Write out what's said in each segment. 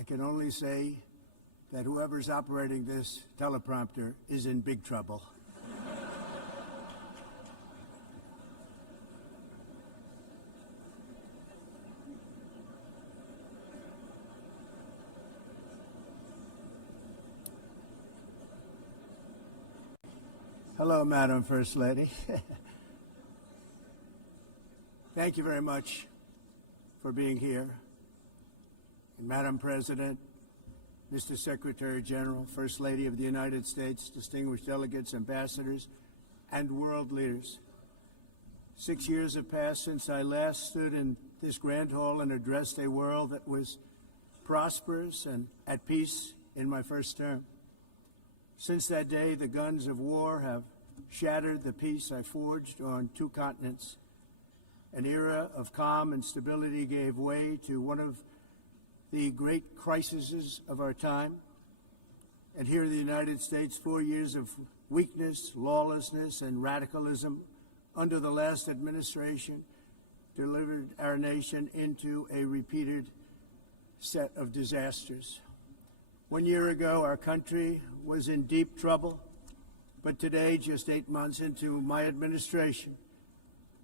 I can only say that whoever's operating this teleprompter is in big trouble. Hello, Madam First Lady. Thank you very much for being here. And Madam President, Mr. Secretary General, First Lady of the United States, distinguished delegates, ambassadors, and world leaders. 6 years have passed since I last stood in this grand hall and addressed a world that was prosperous and at peace in my first term. Since that day, the guns of war have shattered the peace I forged on 2 continents. An era of calm and stability gave way to one of the great crises of our time. And here in the United States, 4 years of weakness, lawlessness, and radicalism under the last administration delivered our nation into a repeated set of disasters. 1 year ago, our country was in deep trouble, but today, just 8 months into my administration,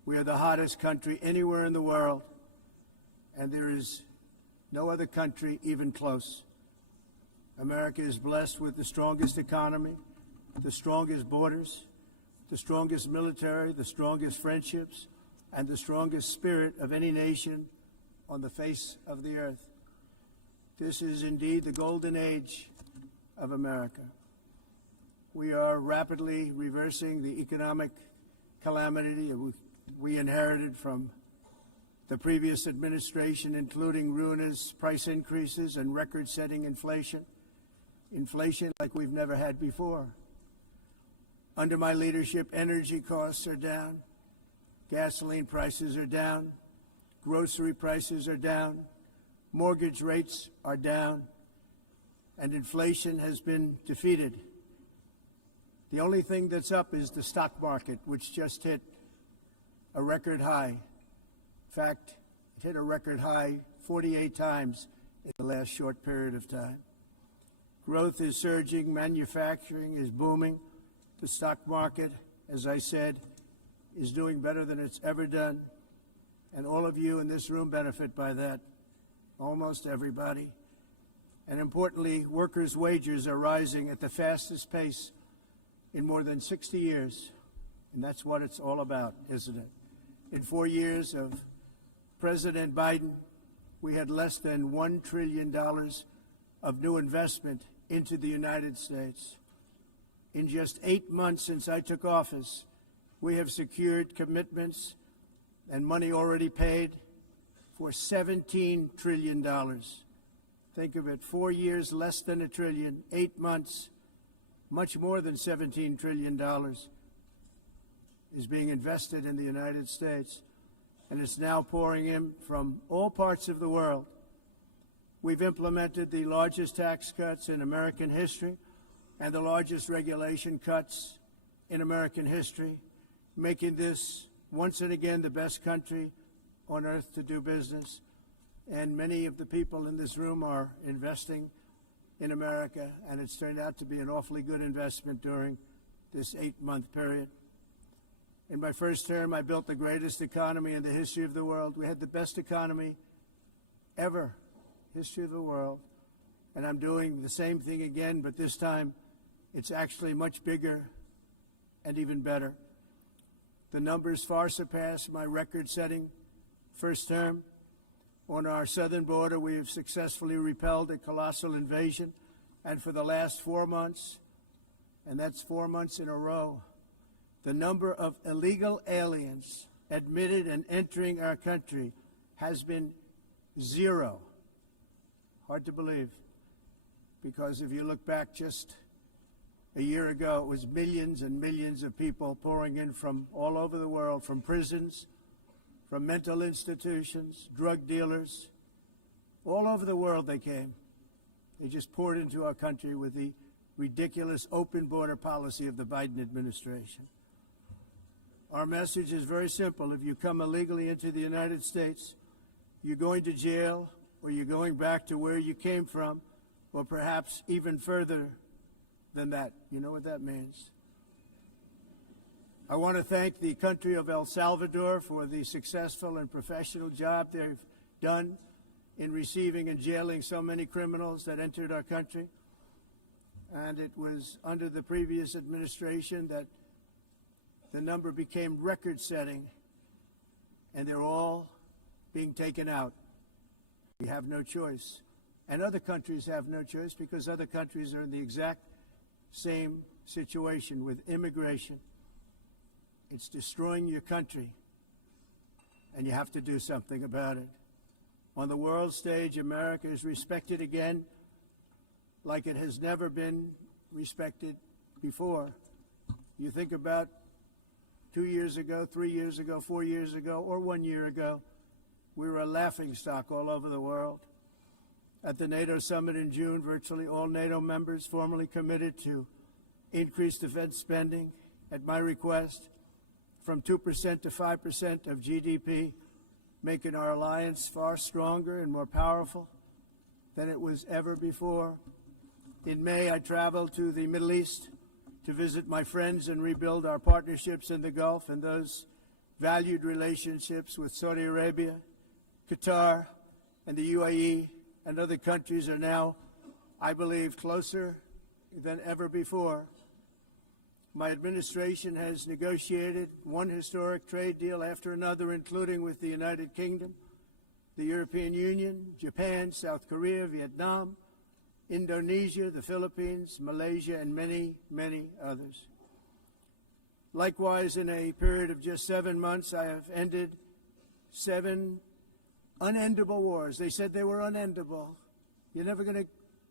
we are the hottest country anywhere in the world, and there is no other country even close. America is blessed with the strongest economy, the strongest borders, the strongest military, the strongest friendships, and the strongest spirit of any nation on the face of the earth. This is indeed the golden age of America. We are rapidly reversing the economic calamity we inherited from the previous administration, including ruinous price increases and record-setting inflation like we've never had before. Under my leadership, energy costs are down, gasoline prices are down, grocery prices are down, mortgage rates are down, and inflation has been defeated. The only thing that's up is the stock market, which just hit a record high. In fact, it hit a record high 48 times in the last short period of time. Growth is surging, manufacturing is booming. The stock market, as I said, is doing better than it's ever done. And all of you in this room benefit by that, almost everybody. And importantly, workers' wages are rising at the fastest pace in more than 60 years. And that's what it's all about, isn't it? In 4 years of President Biden, we had less than $1 trillion of new investment into the United States. In just 8 months since I took office, we have secured commitments and money already paid for $17 trillion. Think of it, 4 years, less than $1 trillion, 8 months, much more than $17 trillion is being invested in the United States, and it's now pouring in from all parts of the world. We've implemented the largest tax cuts in American history and the largest regulation cuts in American history, making this once and again the best country on earth to do business. And many of the people in this room are investing in America, and it's turned out to be an awfully good investment during this 8-month period. In my first term, I built the greatest economy in the history of the world. We had the best economy ever, history of the world. And I'm doing the same thing again, but this time it's actually much bigger and even better. The numbers far surpass my record-setting first term. On our southern border, we have successfully repelled a colossal invasion, and for the last 4 months, and that's 4 months in a row, the number of illegal aliens admitted and entering our country has been 0. Hard to believe, because if you look back just a year ago, it was millions and millions of people pouring in from all over the world, from prisons, from mental institutions, drug dealers. All over the world they came. They just poured into our country with the ridiculous open border policy of the Biden administration. Our message is very simple. If you come illegally into the United States, you're going to jail or you're going back to where you came from, or perhaps even further than that. You know what that means. I want to thank the country of El Salvador for the successful and professional job they've done in receiving and jailing so many criminals that entered our country. And it was under the previous administration that the number became record-setting, and they're all being taken out. We have no choice. And other countries have no choice because other countries are in the exact same situation with immigration. It's destroying your country, and you have to do something about it. On the world stage, America is respected again like it has never been respected before. You think about 2 years ago, 3 years ago, 4 years ago, or 1 year ago, we were a laughingstock all over the world. At the NATO summit in June, virtually all NATO members formally committed to increase defense spending at my request from 2% to 5% of GDP, making our alliance far stronger and more powerful than it was ever before. In May, I traveled to the Middle East to visit my friends and rebuild our partnerships in the Gulf and those valued relationships with Saudi Arabia, Qatar, and the UAE and other countries are now, I believe, closer than ever before. My administration has negotiated one historic trade deal after another, including with the United Kingdom, the European Union, Japan, South Korea, Vietnam, Indonesia, the Philippines, Malaysia, and many, many others. Likewise, in a period of just 7 months, I have ended 7 unendable wars. They said they were unendable. You're never going to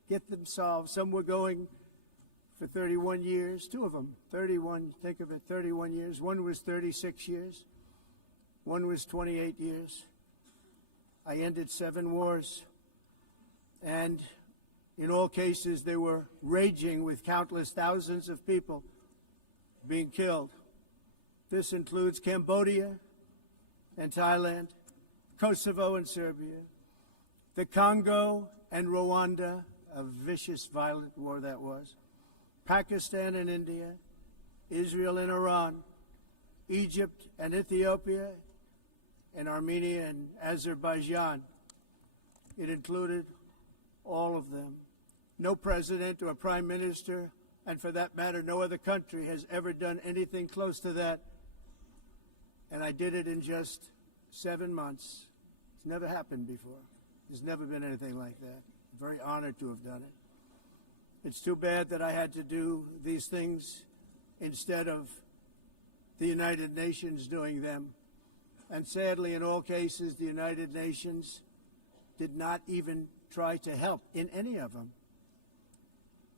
get them solved. Some were going for 31 years, 2 of them, 31, think of it, 31 years. One was 36 years. One was 28 years. I ended 7 wars. And in all cases, they were raging with countless thousands of people being killed. This includes Cambodia and Thailand, Kosovo and Serbia, the Congo and Rwanda, a vicious, violent war that was, Pakistan and India, Israel and Iran, Egypt and Ethiopia, and Armenia and Azerbaijan. It included all of them. No president or prime minister, and for that matter, no other country has ever done anything close to that. And I did it in just 7 months. It's never happened before. There's never been anything like that. I'm very honored to have done it. It's too bad that I had to do these things instead of the United Nations doing them. And sadly, in all cases, the United Nations did not even try to help in any of them.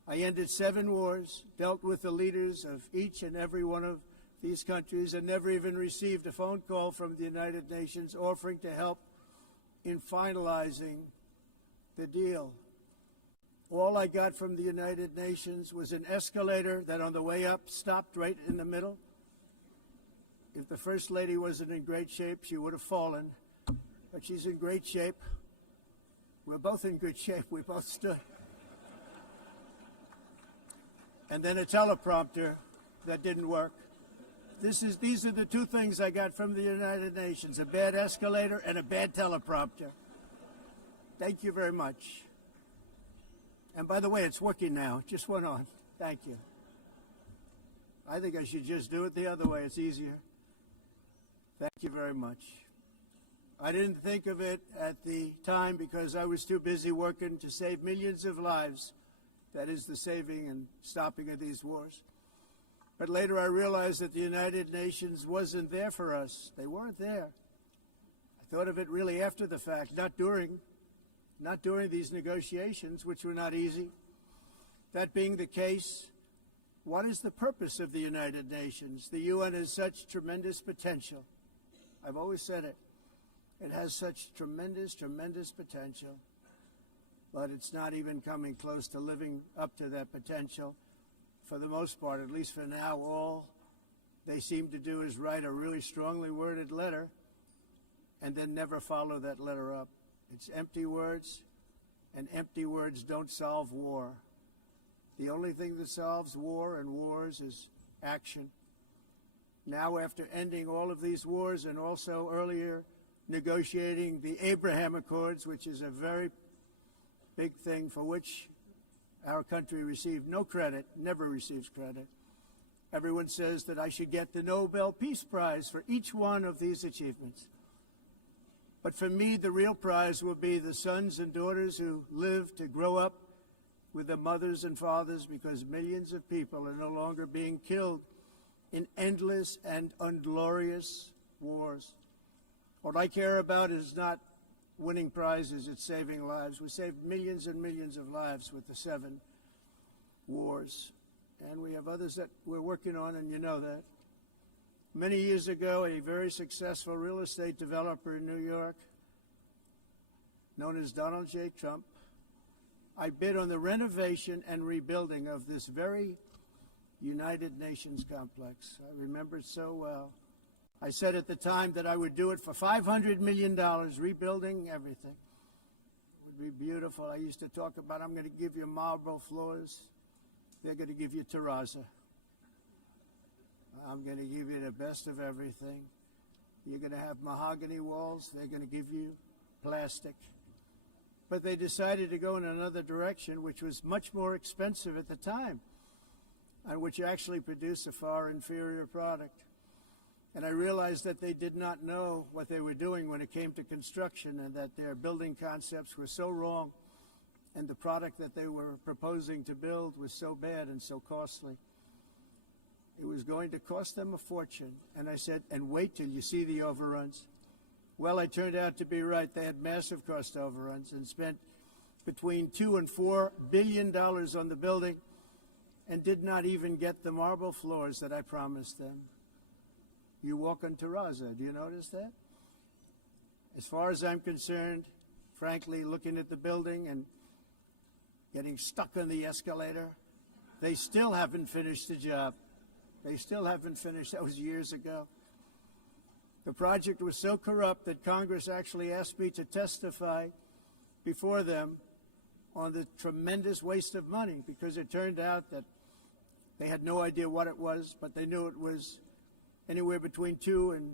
I ended 7 wars, dealt with the leaders of each and every one of these countries, and never even received a phone call from the United Nations offering to help in finalizing the deal. All I got from the United Nations was an escalator that on the way up stopped right in the middle. If the First Lady wasn't in great shape, she would have fallen. But she's in great shape. We're both in good shape. We both stood. And then a teleprompter that didn't work. These are the 2 things I got from the United Nations, a bad escalator and a bad teleprompter. Thank you very much. And by the way, it's working now. It just went on. Thank you. I think I should just do it the other way. It's easier. Thank you very much. I didn't think of it at the time because I was too busy working to save millions of lives. That is the saving and stopping of these wars. But later I realized that the United Nations wasn't there for us. They weren't there. I thought of it really after the fact, not during these negotiations, which were not easy. That being the case, what is the purpose of the United Nations? The UN has such tremendous potential. I've always said it. It has such tremendous, tremendous potential. But it's not even coming close to living up to that potential. For the most part, at least for now, all they seem to do is write a really strongly worded letter and then never follow that letter up. It's empty words, and empty words don't solve war. The only thing that solves war and wars is action. Now, after ending all of these wars and also earlier negotiating the Abraham Accords, which is a very big thing for which our country received no credit, never receives credit. Everyone says that I should get the Nobel Peace Prize for each one of these achievements. But for me, the real prize will be the sons and daughters who live to grow up with the mothers and fathers, because millions of people are no longer being killed in endless and unglorious wars. What I care about is not winning prizes, it's saving lives. We saved millions and millions of lives with the 7 wars. And we have others that we're working on, and you know that. Many years ago, a very successful real estate developer in New York, known as Donald J. Trump, I bid on the renovation and rebuilding of this very United Nations complex. I remember it so well. I said at the time that I would do it for $500 million, rebuilding everything. It would be beautiful. I used to talk about, I'm going to give you marble floors. They're going to give you terrazzo. I'm going to give you the best of everything. You're going to have mahogany walls. They're going to give you plastic. But they decided to go in another direction, which was much more expensive at the time, and which actually produced a far inferior product. And I realized that they did not know what they were doing when it came to construction, and that their building concepts were so wrong, and the product that they were proposing to build was so bad and so costly. It was going to cost them a fortune. And I said, and wait till you see the overruns. Well, I turned out to be right. They had massive cost overruns and spent between $2 and $4 billion on the building and did not even get the marble floors that I promised them. You walk on terrazzo. Do you notice that? As far as I'm concerned, frankly, looking at the building and getting stuck on the escalator, they still haven't finished the job. They still haven't finished. That was years ago. The project was so corrupt that Congress actually asked me to testify before them on the tremendous waste of money, because it turned out that they had no idea what it was, but they knew it was anywhere between $2 and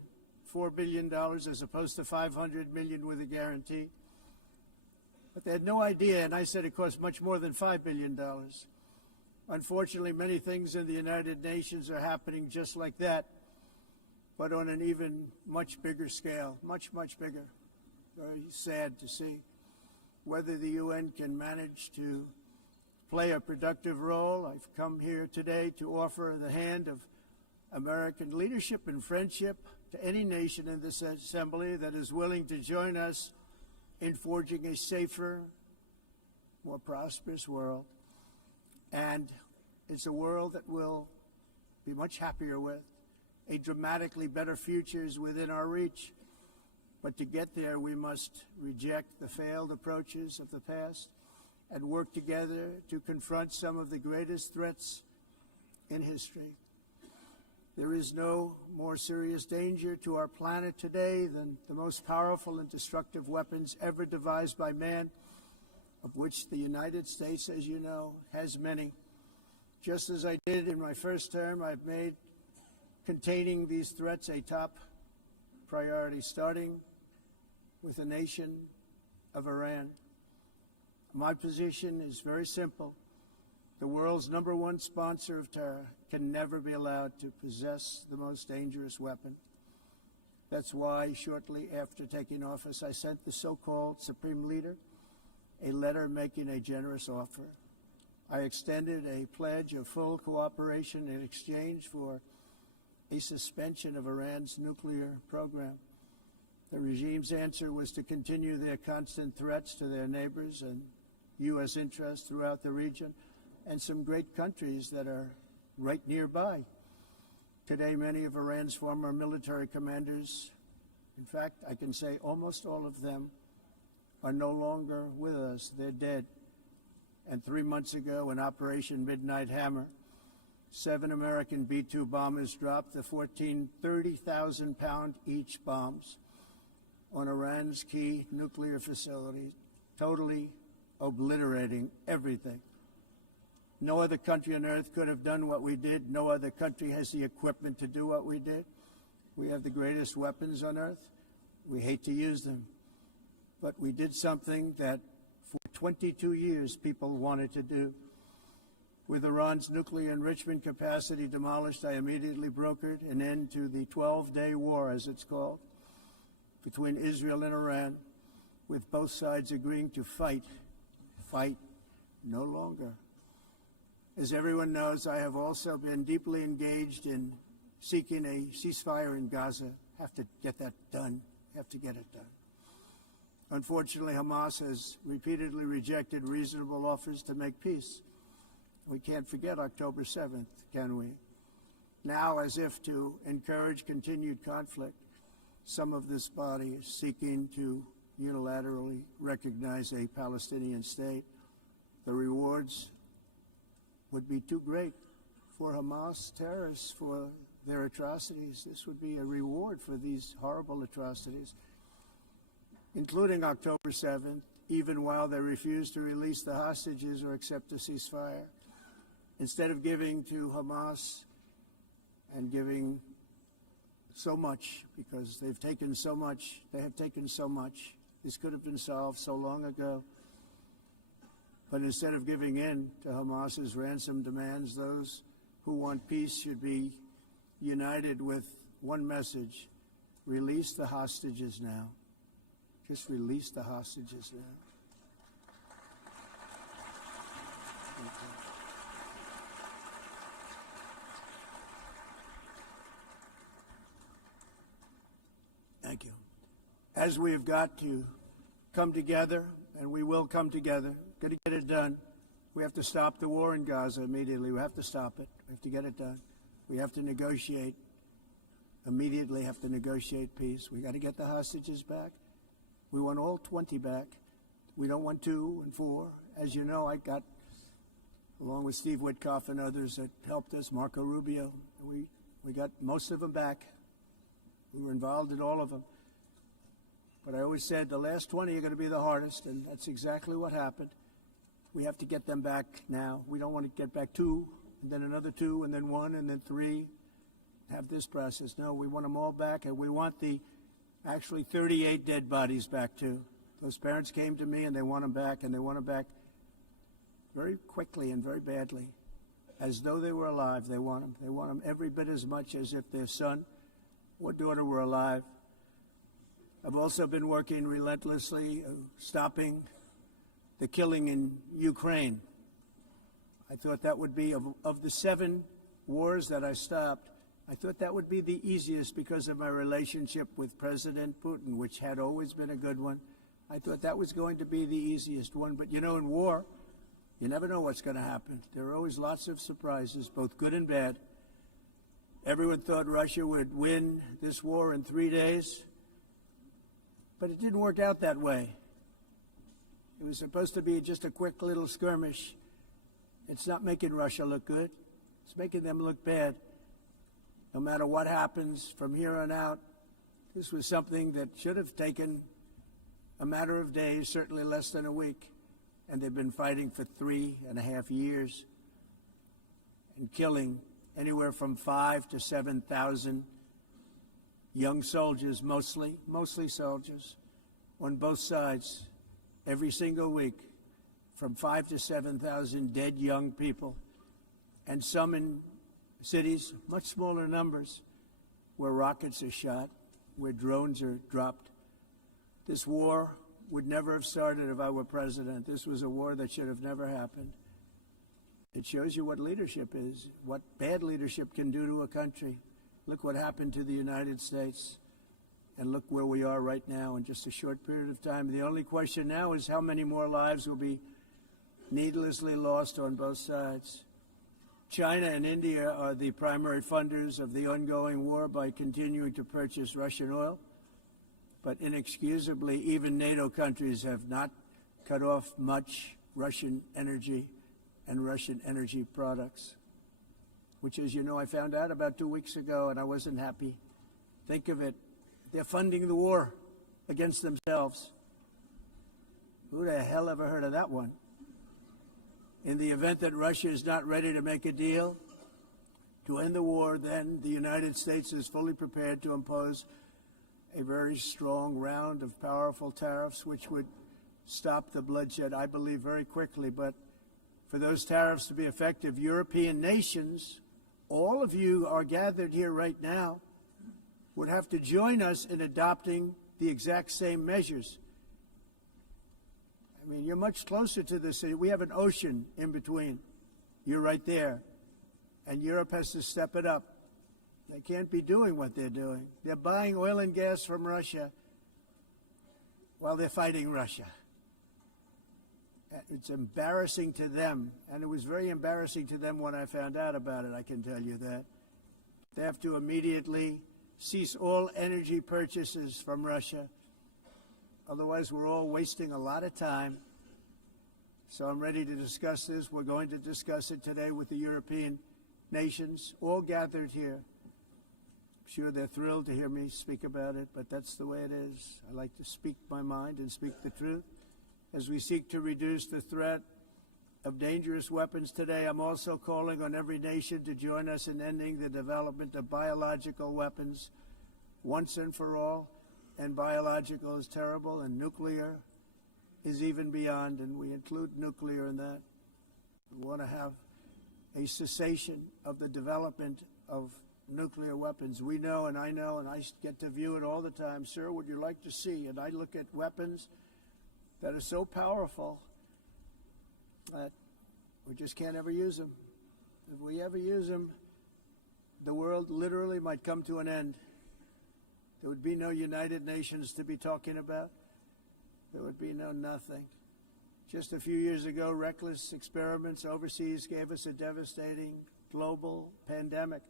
$4 billion as opposed to $500 million with a guarantee. But they had no idea, and I said it cost much more than $5 billion. Unfortunately, many things in the United Nations are happening just like that, but on an even much bigger scale, much, much bigger. Very sad to see. Whether the UN can manage to play a productive role, I've come here today to offer the hand of American leadership and friendship to any nation in this assembly that is willing to join us in forging a safer, more prosperous world. And it's a world that we'll be much happier with. A dramatically better future is within our reach. But to get there, we must reject the failed approaches of the past and work together to confront some of the greatest threats in history. There is no more serious danger to our planet today than the most powerful and destructive weapons ever devised by man, of which the United States, as you know, has many. Just as I did in my first term, I've made containing these threats a top priority, starting with the nation of Iran. My position is very simple. The world's #1 sponsor of terror can never be allowed to possess the most dangerous weapon. That's why, shortly after taking office, I sent the so-called Supreme Leader a letter making a generous offer. I extended a pledge of full cooperation in exchange for a suspension of Iran's nuclear program. The regime's answer was to continue their constant threats to their neighbors and U.S. interests throughout the region, and some great countries that are right nearby. Today, many of Iran's former military commanders, in fact, I can say almost all of them, are no longer with us. They're dead. And 3 months ago, in Operation Midnight Hammer, 7 American B-2 bombers dropped the 14 30,000-pound each bombs on Iran's key nuclear facility, totally obliterating everything. No other country on earth could have done what we did. No other country has the equipment to do what we did. We have the greatest weapons on earth. We hate to use them. But we did something that for 22 years people wanted to do. With Iran's nuclear enrichment capacity demolished, I immediately brokered an end to the 12-day war, as it's called, between Israel and Iran, with both sides agreeing to fight no longer. As everyone knows, I have also been deeply engaged in seeking a ceasefire in Gaza. Have to get that done. Have to get it done. Unfortunately, Hamas has repeatedly rejected reasonable offers to make peace. We can't forget October 7th, can we? Now, as if to encourage continued conflict, some of this body is seeking to unilaterally recognize a Palestinian state. The rewards would be too great for Hamas terrorists for their atrocities. This would be a reward for these horrible atrocities, including October 7th, even while they refuse to release the hostages or accept a ceasefire. Instead of giving to Hamas and giving so much, because they've taken so much, they have taken so much. This could have been solved so long ago. But instead of giving in to Hamas's ransom demands, those who want peace should be united with one message: release the hostages now. Just release the hostages now. Thank you. As we have got to come together, and we will come together, got to get it done. We have to stop the war in Gaza immediately. We have to stop it. We have to get it done. We have to negotiate, immediately have to negotiate peace. We got to get the hostages back. We want all 20 back. We don't want 2 and 4. As you know, I got, along with Steve Witkoff and others that helped us, Marco Rubio, we got most of them back. We were involved in all of them. But I always said the last 20 are going to be the hardest, and that's exactly what happened. We have to get them back now. We don't want to get back 2, and then another 2, and then 1, and then 3. Have this process. No, we want them all back, and we want the actually 38 dead bodies back too. Those parents came to me, and they want them back, and they want them back very quickly and very badly, as though they were alive. They want them. They want them every bit as much as if their son or daughter were alive. I've also been working relentlessly, stopping the killing in Ukraine. I thought that would be, of the 7 wars that I stopped, I thought that would be the easiest because of my relationship with President Putin, which had always been a good one. I thought that was going to be the easiest one. But, you know, in war, you never know what's going to happen. There are always lots of surprises, both good and bad. Everyone thought Russia would win this war in 3 days, but it didn't work out that way. It was supposed to be just a quick little skirmish. It's not making Russia look good. It's making them look bad. No matter what happens from here on out, this was something that should have taken a matter of days, certainly less than a week. And they've been fighting for 3.5 years and killing anywhere from 5,000 to 7,000 young soldiers, mostly soldiers, on both sides, every single week, from 5,000 to 7,000 dead young people, and some in cities, much smaller numbers, where rockets are shot, where drones are dropped. This war would never have started if I were president. This was a war that should have never happened. It shows you what leadership is, what bad leadership can do to a country. Look what happened to the United States, and look where we are right now in just a short period of time. The only question now is how many more lives will be needlessly lost on both sides. China and India are the primary funders of the ongoing war by continuing to purchase Russian oil. But inexcusably, even NATO countries have not cut off much Russian energy and Russian energy products, which, as you know, I found out about 2 weeks ago, and I wasn't happy. Think of it. They're funding the war against themselves. Who the hell ever heard of that one? In the event that Russia is not ready to make a deal to end the war, then the United States is fully prepared to impose a very strong round of powerful tariffs, which would stop the bloodshed, I believe, very quickly. But for those tariffs to be effective, European nations, all of you are gathered here right now, would have to join us in adopting the exact same measures. I mean, you're much closer to the city. We have an ocean in between. You're right there. And Europe has to step it up. They can't be doing what they're doing. They're buying oil and gas from Russia while they're fighting Russia. It's embarrassing to them, and it was very embarrassing to them when I found out about it, I can tell you that. They have to immediately cease all energy purchases from Russia. Otherwise, we're all wasting a lot of time. So I'm ready to discuss this. We're going to discuss it today with the European nations, all gathered here. I'm sure they're thrilled to hear me speak about it, but that's the way it is. I like to speak my mind and speak the truth. As we seek to reduce the threat of dangerous weapons today, I'm also calling on every nation to join us in ending the development of biological weapons once and for all. And biological is terrible, and nuclear is even beyond, and we include nuclear in that. We want to have a cessation of the development of nuclear weapons. We know, and I get to view it all the time. Sir, would you like to see? And I look at weapons that are so powerful that we just can't ever use them. If we ever use them, the world literally might come to an end. There would be no United Nations to be talking about. There would be no nothing. Just a few years ago, reckless experiments overseas gave us a devastating global pandemic.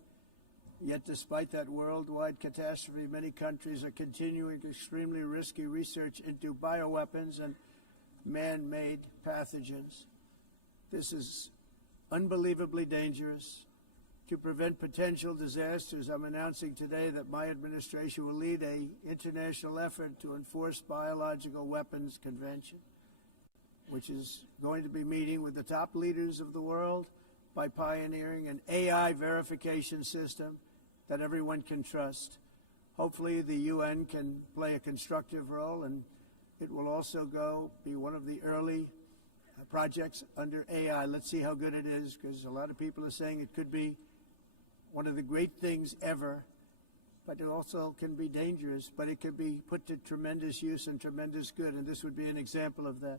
Yet despite that worldwide catastrophe, many countries are continuing extremely risky research into bioweapons and man-made pathogens. This is unbelievably dangerous. To prevent potential disasters, I'm announcing today that my administration will lead an international effort to enforce Biological Weapons Convention, which is going to be meeting with the top leaders of the world by pioneering an AI verification system that everyone can trust. Hopefully the UN can play a constructive role, and it will also be one of the early projects under AI. Let's see how good it is, because a lot of people are saying it could be one of the great things ever, but it also can be dangerous, but it can be put to tremendous use and tremendous good, and this would be an example of that.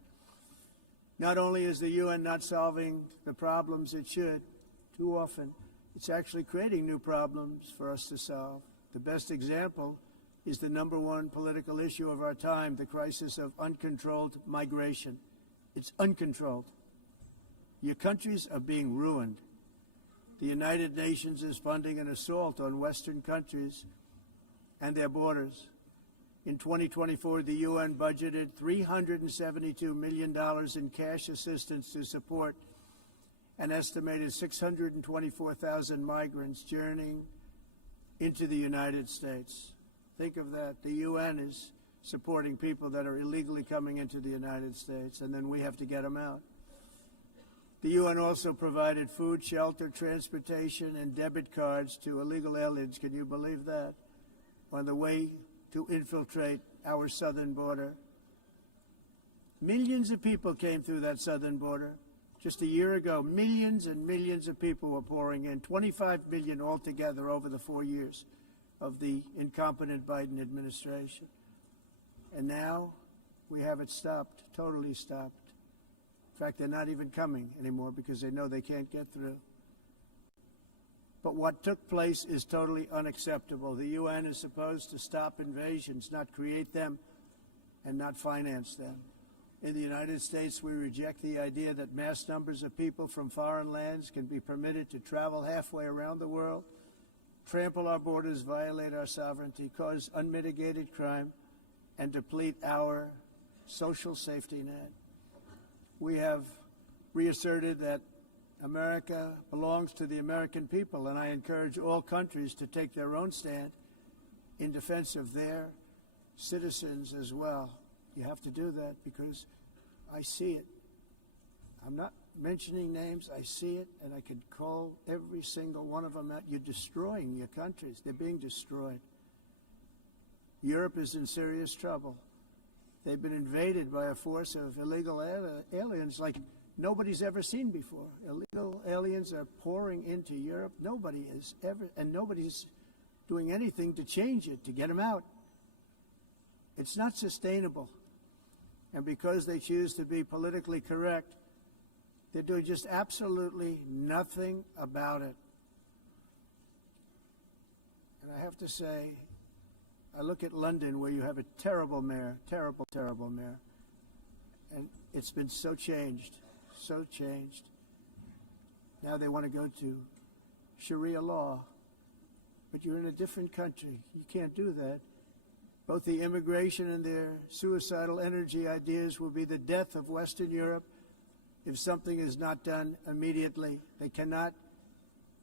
Not only is the UN not solving the problems it should, too often, it's actually creating new problems for us to solve. The best example is the #1 political issue of our time, the crisis of uncontrolled migration. It's uncontrolled. Your countries are being ruined. The United Nations is funding an assault on Western countries and their borders. In 2024, the UN budgeted $372 million in cash assistance to support an estimated 624,000 migrants journeying into the United States. Think of that. The UN is supporting people that are illegally coming into the United States, and then we have to get them out. The UN also provided food, shelter, transportation, and debit cards to illegal aliens. Can you believe that? On the way to infiltrate our southern border. Millions of people came through that southern border. Just a year ago, millions and millions of people were pouring in, 25 million altogether over the 4 years of the incompetent Biden administration. And now we have it stopped, totally stopped. In fact, they're not even coming anymore because they know they can't get through. But what took place is totally unacceptable. The UN is supposed to stop invasions, not create them and not finance them. In the United States, we reject the idea that mass numbers of people from foreign lands can be permitted to travel halfway around the world, trample our borders, violate our sovereignty, cause unmitigated crime, and deplete our social safety net. We have reasserted that America belongs to the American people, and I encourage all countries to take their own stand in defense of their citizens as well. You have to do that because I see it. I'm not mentioning names. I see it, and I could call every single one of them out. You're destroying your countries. They're being destroyed. Europe is in serious trouble. They've been invaded by a force of illegal aliens like nobody's ever seen before. Illegal aliens are pouring into Europe. Nobody is ever, and nobody's doing anything to change it, to get them out. It's not sustainable. And because they choose to be politically correct, they're doing just absolutely nothing about it. And I have to say, I look at London, where you have a terrible mayor, terrible, terrible mayor. And it's been so changed, so changed. Now they want to go to Sharia law. But you're in a different country. You can't do that. Both the immigration and their suicidal energy ideas will be the death of Western Europe if something is not done immediately.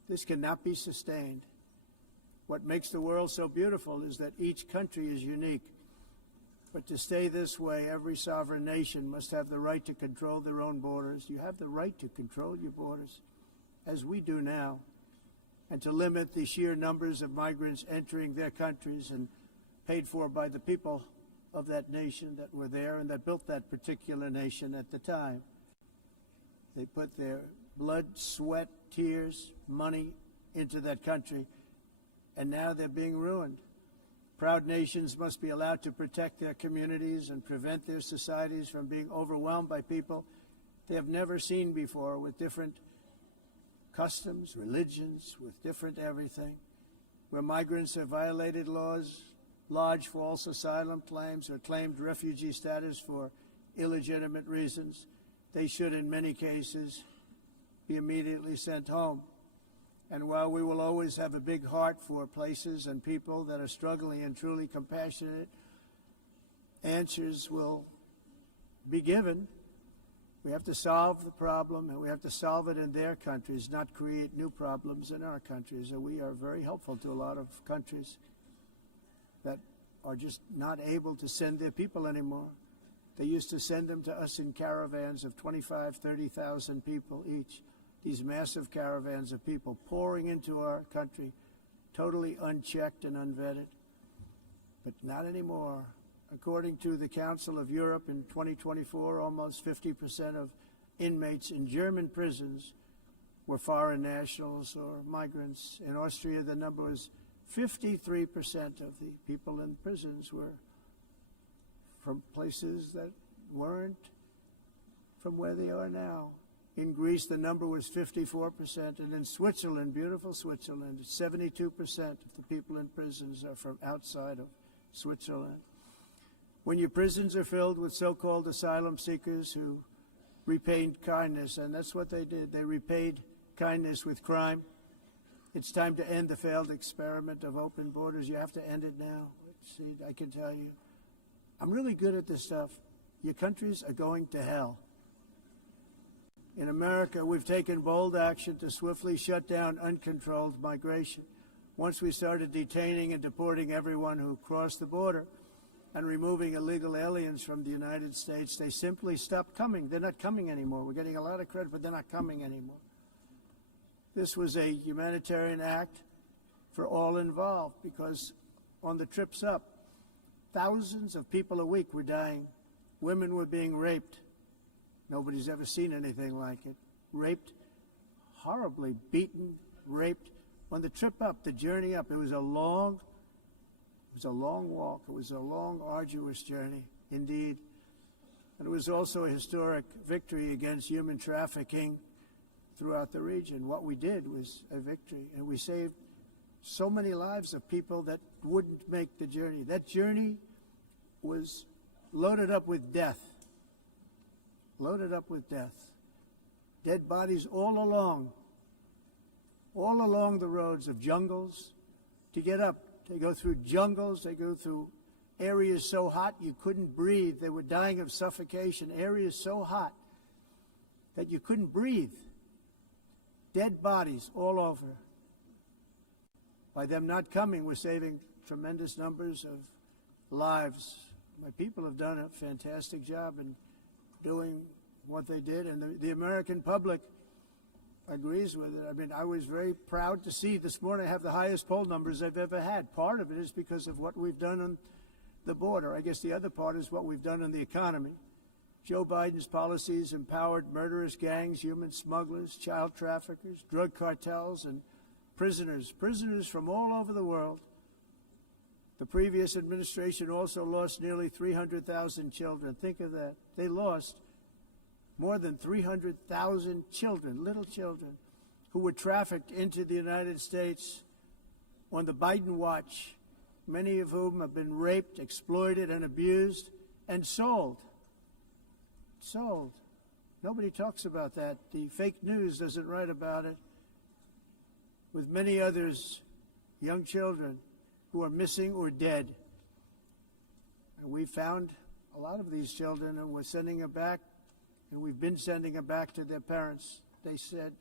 This cannot be sustained. What makes the world so beautiful is that each country is unique. But to stay this way, every sovereign nation must have the right to control their own borders. You have the right to control your borders, as we do now, and to limit the sheer numbers of migrants entering their countries and paid for by the people of that nation that were there and that built that particular nation at the time. They put their blood, sweat, tears, money into that country, and now they're being ruined. Proud nations must be allowed to protect their communities and prevent their societies from being overwhelmed by people they have never seen before, with different customs, religions, with different everything. Where migrants have violated laws, lodged false asylum claims, or claimed refugee status for illegitimate reasons, they should, in many cases, be immediately sent home. And while we will always have a big heart for places and people that are struggling and truly compassionate, answers will be given. We have to solve the problem, and we have to solve it in their countries, not create new problems in our countries. And we are very helpful to a lot of countries that are just not able to send their people anymore. They used to send them to us in caravans of 25,000, 30,000 people each. These massive caravans of people pouring into our country, totally unchecked and unvetted. But not anymore. According to the Council of Europe, in 2024, almost 50% of inmates in German prisons were foreign nationals or migrants. In Austria, the number was 53% of the people in prisons were from places that weren't from where they are now. In Greece, the number was 54%, and in Switzerland, beautiful Switzerland, 72% of the people in prisons are from outside of Switzerland. When your prisons are filled with so-called asylum seekers who repaid kindness, and that's what they did, they repaid kindness with crime, it's time to end the failed experiment of open borders. You have to end it now. See, I can tell you, I'm really good at this stuff. Your countries are going to hell. In America, we've taken bold action to swiftly shut down uncontrolled migration. Once we started detaining and deporting everyone who crossed the border and removing illegal aliens from the United States, they simply stopped coming. They're not coming anymore. We're getting a lot of credit, but they're not coming anymore. This was a humanitarian act for all involved, because on the trips up, thousands of people a week were dying. Women were being raped. Nobody's ever seen anything like it. Raped, horribly beaten, raped. On the trip up, the journey up, it was a long walk. It was a long, arduous journey, indeed. And it was also a historic victory against human trafficking throughout the region. What we did was a victory, and we saved so many lives of people that wouldn't make the journey. That journey was loaded up with death. Loaded up with death. Dead bodies all along the roads of jungles. To get up, they go through jungles, they go through areas so hot you couldn't breathe. They were dying of suffocation, areas so hot that you couldn't breathe. Dead bodies all over. By them not coming, we're saving tremendous numbers of lives. My people have done a fantastic job in doing what they did, and the American public agrees with it. I mean, I was very proud to see this morning I have the highest poll numbers I've ever had. Part of it is because of what we've done on the border. I guess the other part is what we've done in the economy. Joe Biden's policies empowered murderous gangs, human smugglers, child traffickers, drug cartels, and prisoners from all over the world. The previous administration also lost nearly 300,000 children. Think of that. They lost more than 300,000 children, little children, who were trafficked into the United States on the Biden watch, many of whom have been raped, exploited, and abused, and sold. Sold. Nobody talks about that. The fake news doesn't write about it. With many others, young children who are missing or dead. And we found a lot of these children, and we're sending them back, and we've been sending them back to their parents. They said,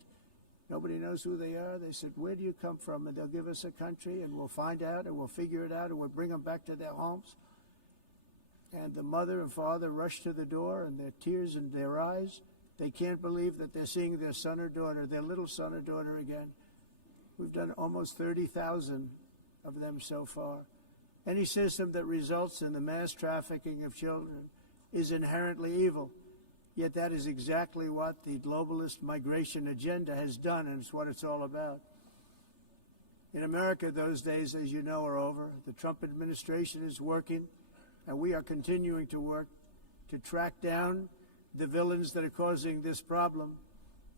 nobody knows who they are. They said, where do you come from? And they'll give us a country, and we'll find out, and we'll figure it out, and we'll bring them back to their homes. And the mother and father rush to the door, and their tears in their eyes. They can't believe that they're seeing their son or daughter, their little son or daughter again. We've done almost 30,000 of them so far. Any system that results in the mass trafficking of children is inherently evil. Yet that is exactly what the globalist migration agenda has done, and it's what it's all about. In America, those days, as you know, are over. The Trump administration is working, and we are continuing to work to track down the villains that are causing this problem,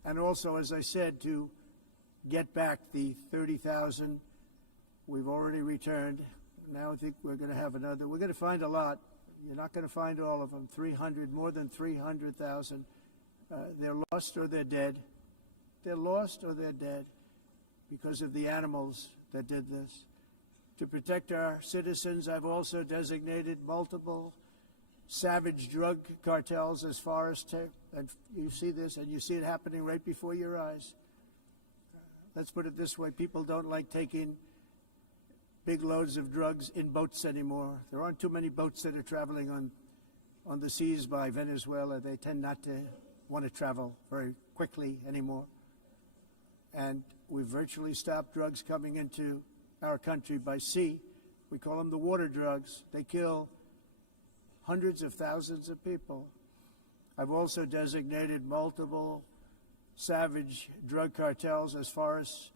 and also, as I said, to get back the 30,000 we've already returned. Now I think we're going to have another. We're going to find a lot. You're not going to find all of them. More than 300,000. They're lost or they're dead. They're lost or they're dead because of the animals that did this. To protect our citizens, I've also designated multiple savage drug cartels as far as and you see this, and you see it happening right before your eyes. Let's put it this way. People don't like taking big loads of drugs in boats anymore. There aren't too many boats that are traveling on the seas by Venezuela. They tend not to want to travel very quickly anymore. And we've virtually stopped drugs coming into our country by sea. We call them the water drugs. They kill hundreds of thousands of people. I've also designated multiple savage drug cartels as far as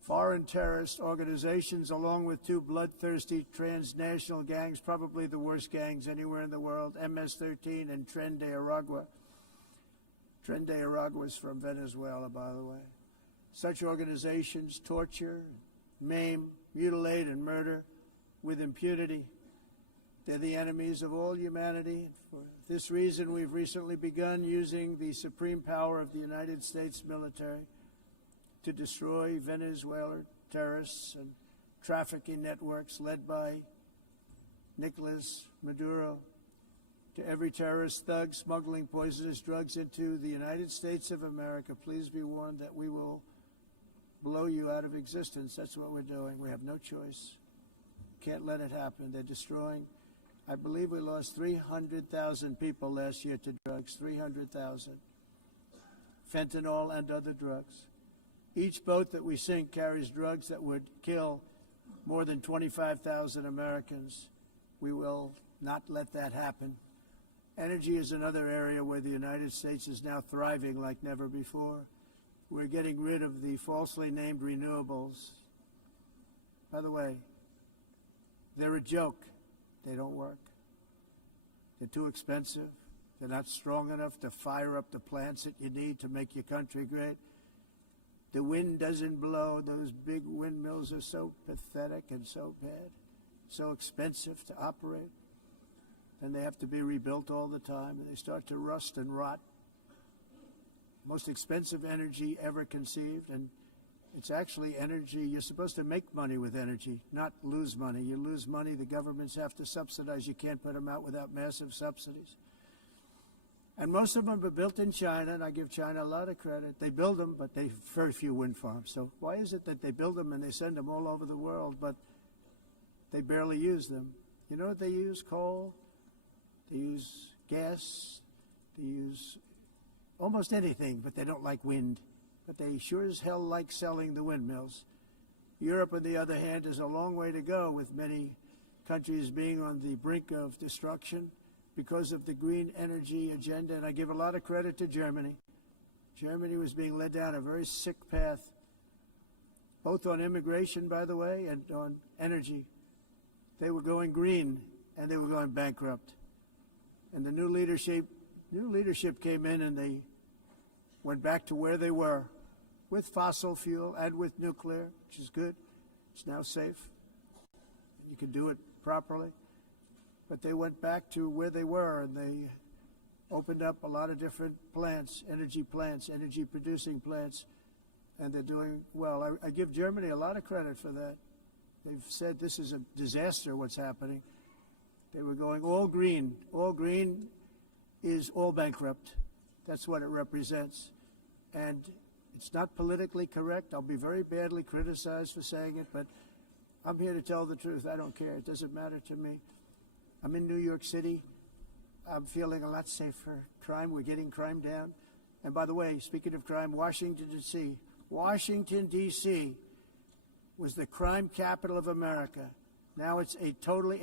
foreign terrorist organizations, along with two bloodthirsty transnational gangs, probably the worst gangs anywhere in the world, MS-13 and Tren de Aragua. Tren de Aragua is from Venezuela, by the way. Such organizations torture, maim, mutilate, and murder with impunity. They're the enemies of all humanity. For this reason, we've recently begun using the supreme power of the United States military to destroy Venezuelan terrorists and trafficking networks led by Nicolas Maduro. To every terrorist thug smuggling poisonous drugs into the United States of America, please be warned that we will blow you out of existence. That's what we're doing. We have no choice. Can't let it happen. They're destroying. I believe we lost 300,000 people last year to drugs, 300,000. Fentanyl and other drugs. Each boat that we sink carries drugs that would kill more than 25,000 Americans. We will not let that happen. Energy is another area where the United States is now thriving like never before. We're getting rid of the falsely named renewables. By the way, they're a joke. They don't work. They're too expensive. They're not strong enough to fire up the plants that you need to make your country great. The wind doesn't blow. Those big windmills are so pathetic and so bad, so expensive to operate. And they have to be rebuilt all the time, and they start to rust and rot. Most expensive energy ever conceived, and it's actually energy. You're supposed to make money with energy, not lose money. You lose money, the governments have to subsidize. You can't put them out without massive subsidies. And most of them are built in China, and I give China a lot of credit. They build them, but they very few wind farms. So why is it that they build them and they send them all over the world, but they barely use them? You know what they use? Coal. They use gas. They use almost anything, but they don't like wind. But they sure as hell like selling the windmills. Europe, on the other hand, has a long way to go, with many countries being on the brink of destruction because of the green energy agenda. And I give a lot of credit to Germany. Germany was being led down a very sick path, both on immigration, by the way, and on energy. They were going green, and they were going bankrupt. And the new leadership came in, and they went back to where they were, with fossil fuel and with nuclear, which is good. It's now safe. You can do it properly. But they went back to where they were, and they opened up a lot of different plants, energy-producing plants, and they're doing well. I give Germany a lot of credit for that. They've said this is a disaster, what's happening. They were going all green. All green is all bankrupt. That's what it represents. And it's not politically correct. I'll be very badly criticized for saying it, but I'm here to tell the truth. I don't care. It doesn't matter to me. I'm in New York City. I'm feeling a lot safer. Crime, we're getting crime down. And by the way, speaking of crime, Washington, D.C. was the crime capital of America. Now it's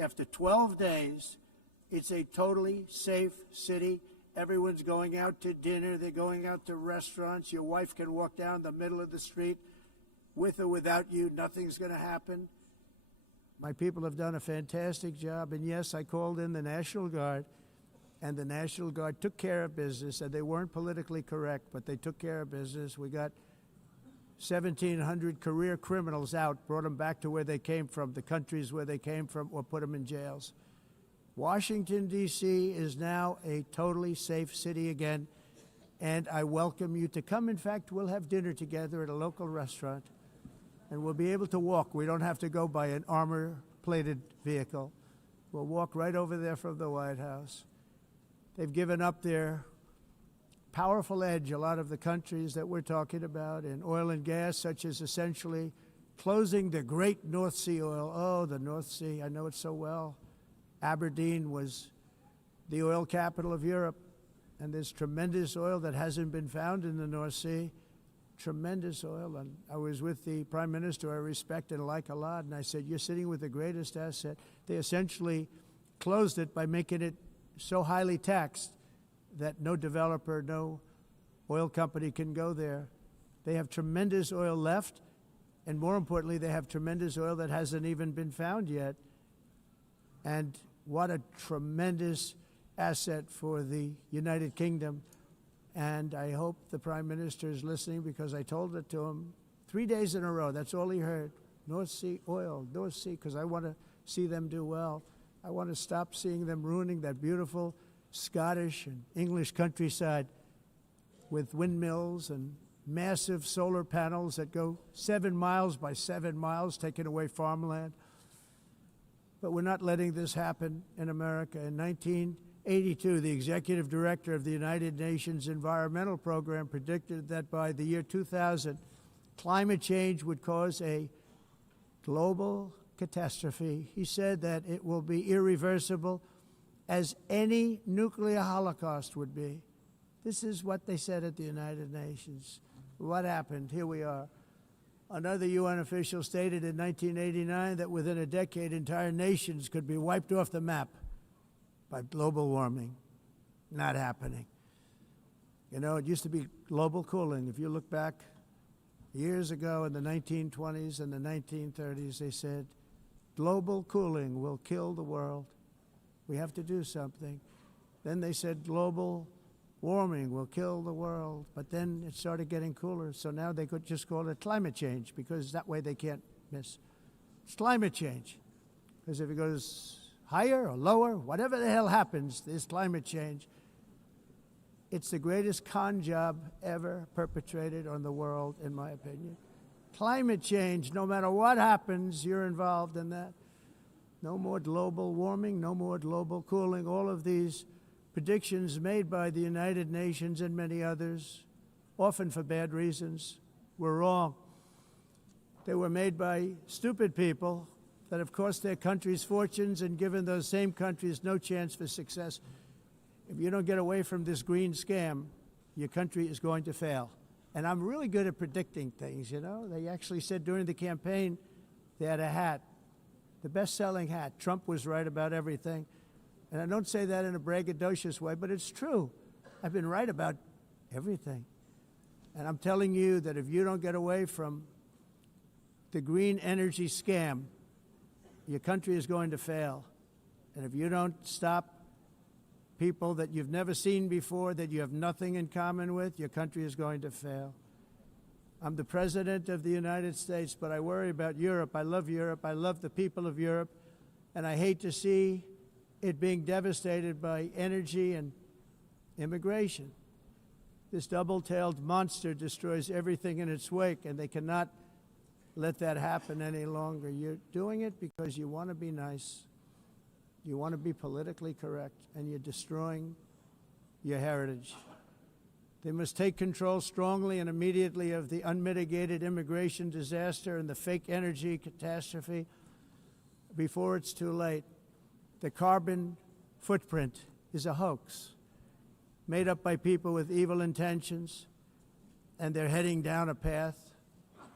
after 12 days, it's a totally safe city. Everyone's going out to dinner. They're going out to restaurants. Your wife can walk down the middle of the street with or without you. Nothing's going to happen. My people have done a fantastic job. And yes, I called in the National Guard, and the National Guard took care of business. And they weren't politically correct, but they took care of business. We got 1,700 career criminals out, brought them back to where they came from, the countries where they came from, or put them in jails. Washington, D.C. is now a totally safe city again, and I welcome you to come. In fact, we'll have dinner together at a local restaurant, and we'll be able to walk. We don't have to go by an armor-plated vehicle. We'll walk right over there from the White House. They've given up their powerful edge, a lot of the countries that we're talking about, in oil and gas, such as essentially closing the great North Sea oil. Oh, the North Sea, I know it so well. Aberdeen was the oil capital of Europe, and there's tremendous oil that hasn't been found in the North Sea, tremendous oil. And I was with the Prime Minister I respect and like a lot, and I said, you're sitting with the greatest asset. They essentially closed it by making it so highly taxed that no developer, no oil company can go there. They have tremendous oil left, and more importantly, they have tremendous oil that hasn't even been found yet. And what a tremendous asset for the United Kingdom. And I hope the Prime Minister is listening, because I told it to him 3 days in a row. That's all he heard. North Sea oil, North Sea, because I want to see them do well. I want to stop seeing them ruining that beautiful Scottish and English countryside with windmills and massive solar panels that go 7 miles by 7 miles, taking away farmland. But we're not letting this happen in America. In 1982, the executive director of the United Nations Environmental Program predicted that by the year 2000, climate change would cause a global catastrophe. He said that it will be irreversible, as any nuclear holocaust would be. This is what they said at the United Nations. What happened? Here we are. Another UN official stated in 1989 that within a decade, entire nations could be wiped off the map by global warming. Not happening. You know, it used to be global cooling. If you look back years ago in the 1920s and the 1930s, they said, global cooling will kill the world. We have to do something. Then they said global warming will kill the world, but then it started getting cooler, so now they could just call it climate change, because that way they can't miss. It's climate change, because if it goes higher or lower, whatever the hell happens, there's climate change. It's the greatest con job ever perpetrated on the world, in my opinion. Climate change, no matter what happens, you're involved in that. No more global warming, no more global cooling. All of these predictions made by the United Nations and many others, often for bad reasons, were wrong. They were made by stupid people that have cost their countries fortunes and given those same countries no chance for success. If you don't get away from this green scam, your country is going to fail. And I'm really good at predicting things, you know. They actually said during the campaign they had a hat, the best-selling hat. Trump was right about everything. And I don't say that in a braggadocious way, but it's true. I've been right about everything. And I'm telling you that if you don't get away from the green energy scam, your country is going to fail. And if you don't stop people that you've never seen before, that you have nothing in common with, your country is going to fail. I'm the President of the United States, but I worry about Europe. I love Europe. I love the people of Europe. And I hate to see it being devastated by energy and immigration. This double-tailed monster destroys everything in its wake, and they cannot let that happen any longer. You're doing it because you want to be nice. You want to be politically correct, and you're destroying your heritage. They must take control strongly and immediately of the unmitigated immigration disaster and the fake energy catastrophe before it's too late. The carbon footprint is a hoax made up by people with evil intentions, and they're heading down a path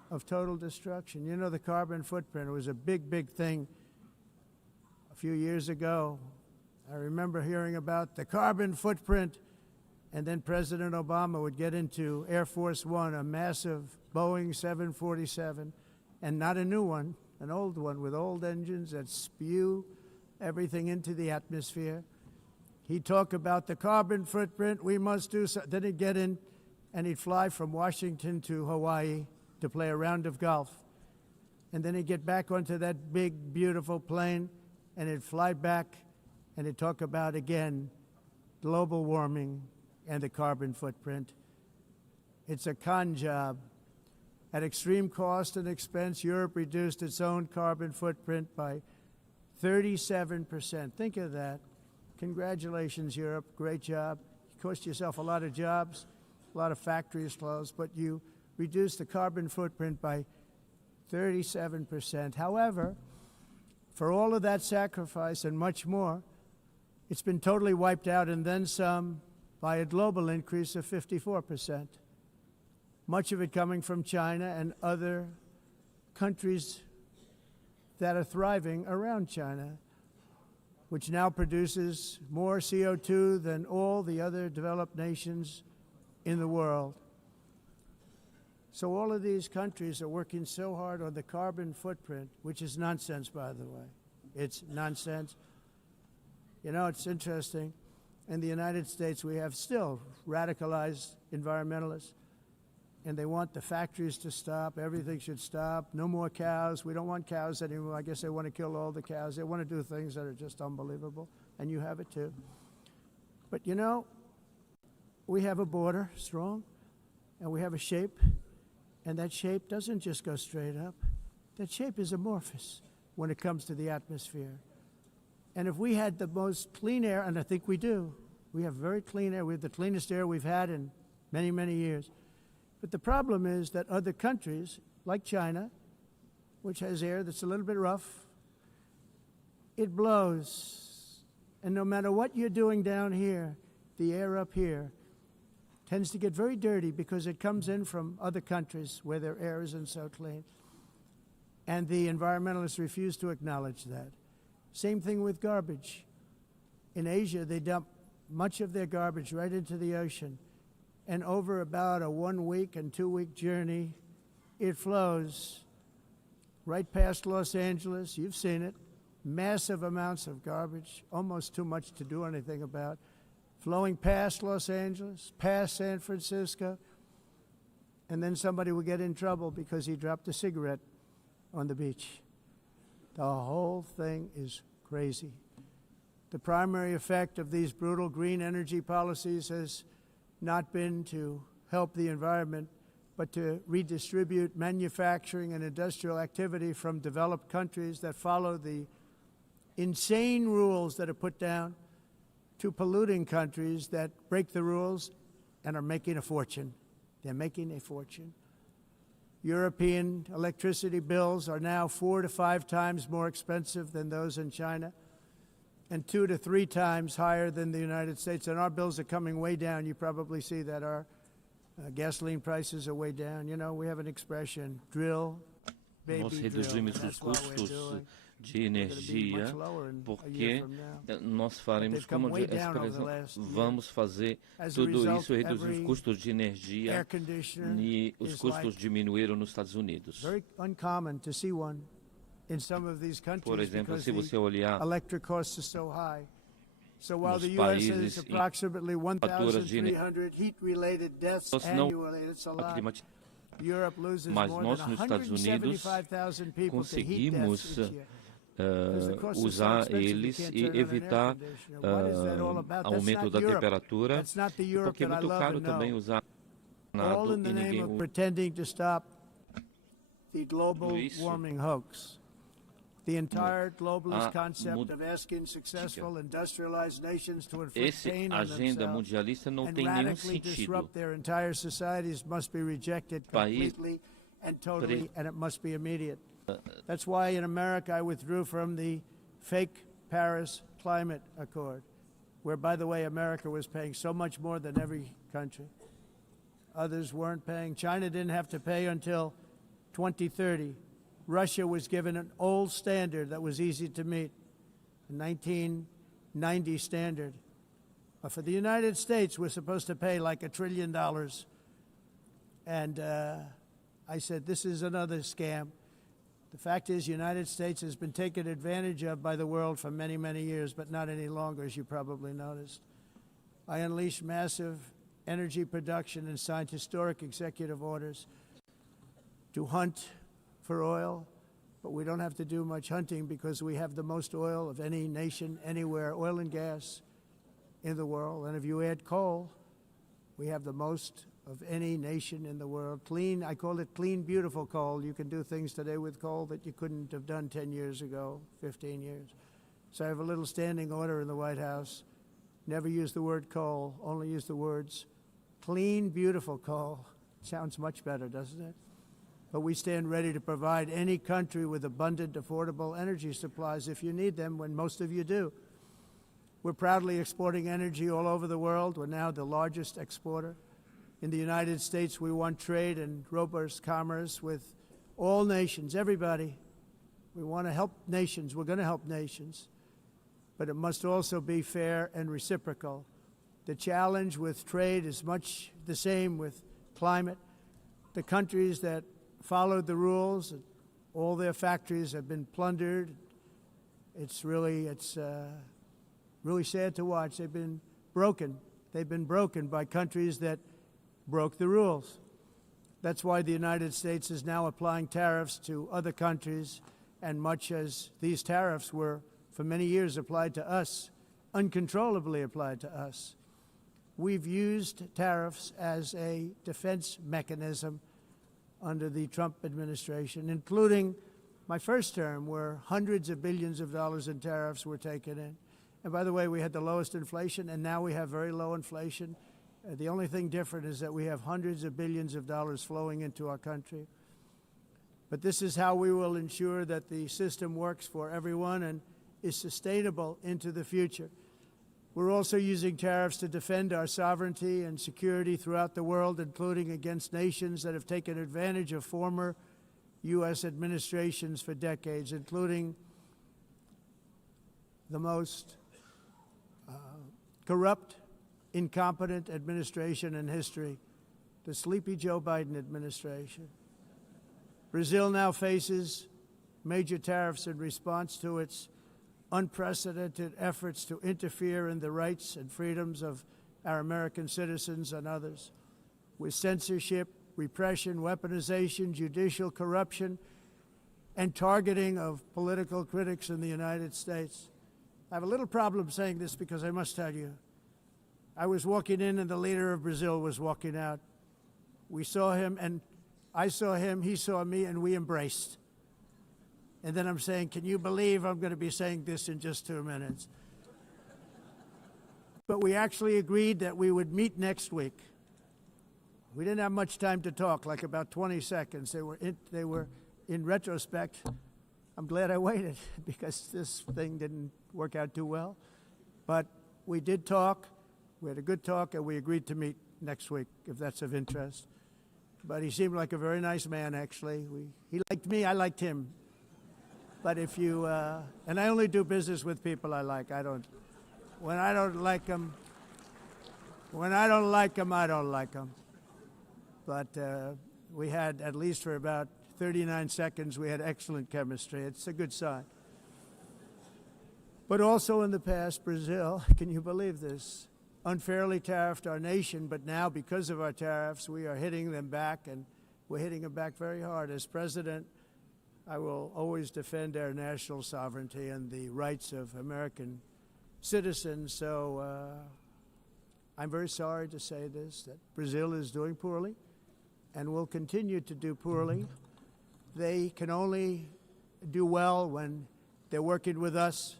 of total destruction. You know, the carbon footprint was a big, big thing a few years ago. I remember hearing about the carbon footprint, and then President Obama would get into Air Force One, a massive Boeing 747, and not a new one, an old one with old engines that spew everything into the atmosphere. He'd talk about the carbon footprint, we must do so. Then he'd get in and he'd fly from Washington to Hawaii to play a round of golf. And then he'd get back onto that big, beautiful plane and he'd fly back and he'd talk about, again, global warming and the carbon footprint. It's a con job. At extreme cost and expense, Europe reduced its own carbon footprint by 37%. Think of that. Congratulations, Europe. Great job. You cost yourself a lot of jobs, a lot of factories closed, but you reduced the carbon footprint by 37%. However, for all of that sacrifice and much more, it's been totally wiped out and then some by a global increase of 54%. Much of it coming from China and other countries that are thriving around China, which now produces more CO2 than all the other developed nations in the world. So all of these countries are working so hard on the carbon footprint, which is nonsense, by the way. It's nonsense. You know, it's interesting. In the United States, we have still radicalized environmentalists, and they want the factories to stop. Everything should stop. No more cows. We don't want cows anymore. I guess they want to kill all the cows. They want to do things that are just unbelievable, and you have it too. But you know, we have a border, strong, and we have a shape, and that shape doesn't just go straight up. That shape is amorphous when it comes to the atmosphere. And if we had the most clean air, and I think we do, we have very clean air. We have the cleanest air we've had in many, many years. But the problem is that other countries, like China, which has air that's a little bit rough, it blows. And no matter what you're doing down here, the air up here tends to get very dirty because it comes in from other countries where their air isn't so clean. And the environmentalists refuse to acknowledge that. Same thing with garbage. In Asia, they dump much of their garbage right into the ocean. And over about a 1 week and 2 week journey, it flows right past Los Angeles. You've seen it. Massive amounts of garbage, almost too much to do anything about, flowing past Los Angeles, past San Francisco, and then somebody will get in trouble because he dropped a cigarette on the beach. The whole thing is crazy. The primary effect of these brutal green energy policies has not been to help the environment, but to redistribute manufacturing and industrial activity from developed countries that follow the insane rules that are put down to polluting countries that break the rules and are making a fortune. They're making a fortune. European electricity bills are now 4 to 5 times more expensive than those in China, and 2 to 3 times higher than the United States. And our bills are coming way down. You probably see that our gasoline prices are way down. You know, we have an expression, drill, baby, Nós drill. reduzimos And os that's what we're custos doing. de energia porque nós faremos, como a expressão, vamos fazer tudo isso, reduzir os custos de energia e os custos diminuíram nos Estados Unidos. Por exemplo, se você olhar nos países em faturas de mas nós nos Estados Unidos conseguimos usar eles e evitar aumento da temperatura, porque é muito caro também usar nada e ninguém usa isso. The entire globalist concept of asking successful industrialized nations to inflict pain on themselves and radically disrupt their entire societies must be rejected completely and totally, and it must be immediate. That's why in America I withdrew from the fake Paris Climate Accord, where, by the way, America was paying so much more than every country. Others weren't paying. China didn't have to pay until 2030. Russia was given an old standard that was easy to meet, a 1990 standard. But for the United States, we're supposed to pay like $1 trillion. And I said, this is another scam. The fact is, the United States has been taken advantage of by the world for many, many years, but not any longer, as you probably noticed. I unleashed massive energy production and signed historic executive orders to hunt for oil, but we don't have to do much hunting because we have the most oil of any nation anywhere, oil and gas in the world. And if you add coal, we have the most of any nation in the world. Clean, I call it clean, beautiful coal. You can do things today with coal that you couldn't have done 10 years ago, 15 years. So I have a little standing order in the White House. Never use the word coal, only use the words clean, beautiful coal. Sounds much better, doesn't it? But we stand ready to provide any country with abundant, affordable energy supplies if you need them, when most of you do. We're proudly exporting energy all over the world. We're now the largest exporter. In the United States, we want trade and robust commerce with all nations, everybody. We want to help nations. We're going to help nations. But it must also be fair and reciprocal. The challenge with trade is much the same with climate. The countries that followed the rules, all their factories have been plundered. It's really sad to watch. They've been broken. They've been broken by countries that broke the rules. That's why the United States is now applying tariffs to other countries, and much as these tariffs were for many years applied to us, uncontrollably applied to us. We've used tariffs as a defense mechanism under the Trump administration, including my first term, where hundreds of billions of dollars in tariffs were taken in. And by the way, we had the lowest inflation, and now we have very low inflation. The only thing different is that we have hundreds of billions of dollars flowing into our country. But this is how we will ensure that the system works for everyone and is sustainable into the future. We're also using tariffs to defend our sovereignty and security throughout the world, including against nations that have taken advantage of former U.S. administrations for decades, including the most corrupt, incompetent administration in history, the sleepy Joe Biden administration. Brazil now faces major tariffs in response to its unprecedented efforts to interfere in the rights and freedoms of our American citizens and others, with censorship, repression, weaponization, judicial corruption, and targeting of political critics in the United States. I have a little problem saying this because I must tell you, I was walking in and the leader of Brazil was walking out. We saw him, and I saw him, he saw me, and we embraced. And then I'm saying, can you believe I'm going to be saying this in just 2 minutes? But we actually agreed that we would meet next week. We didn't have much time to talk, like about 20 seconds. They were in retrospect, I'm glad I waited because this thing didn't work out too well. But we did talk. We had a good talk, and we agreed to meet next week, if that's of interest. But he seemed like a very nice man, actually. He liked me, I liked him. But if you, and I only do business with people I like. When I don't like them, I don't like them. But we had, at least for about 39 seconds, we had excellent chemistry. It's a good sign. But also in the past, Brazil, can you believe this, unfairly tariffed our nation, but now because of our tariffs, we are hitting them back, and we're hitting them back very hard. As president, I will always defend our national sovereignty and the rights of American citizens. So I'm very sorry to say this, that Brazil is doing poorly and will continue to do poorly. They can only do well when they're working with us.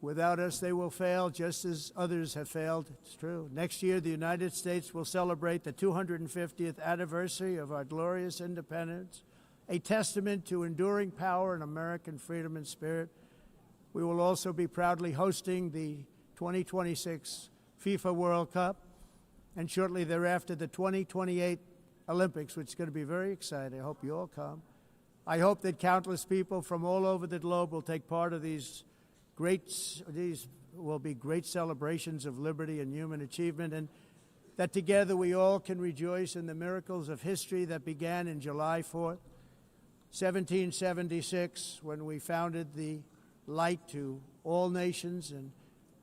Without us, they will fail, just as others have failed. It's true. Next year, the United States will celebrate the 250th anniversary of our glorious independence, a testament to enduring power and American freedom and spirit. We will also be proudly hosting the 2026 FIFA World Cup, and shortly thereafter, the 2028 Olympics, which is going to be very exciting. I hope you all come. I hope that countless people from all over the globe will take part of these will be great celebrations of liberty and human achievement, and that together we all can rejoice in the miracles of history that began in July 4th, 1776, when we founded the light to all nations. And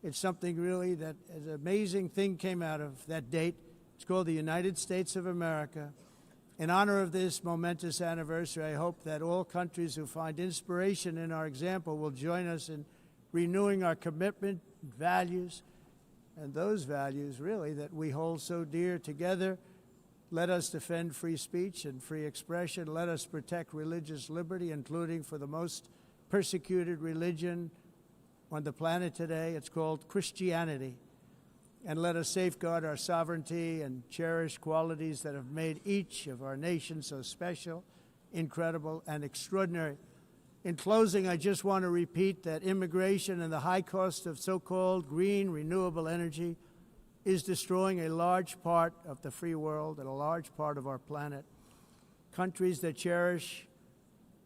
it's something really that an amazing thing came out of that date. It's called the United States of America. In honor of this momentous anniversary, I hope that all countries who find inspiration in our example will join us in renewing our commitment, values, and those values, really, that we hold so dear together. Let us defend free speech and free expression. Let us protect religious liberty, including for the most persecuted religion on the planet today. It's called Christianity. And let us safeguard our sovereignty and cherish qualities that have made each of our nations so special, incredible, and extraordinary. In closing, I just want to repeat that immigration and the high cost of so-called green renewable energy is destroying a large part of the free world and a large part of our planet. Countries that cherish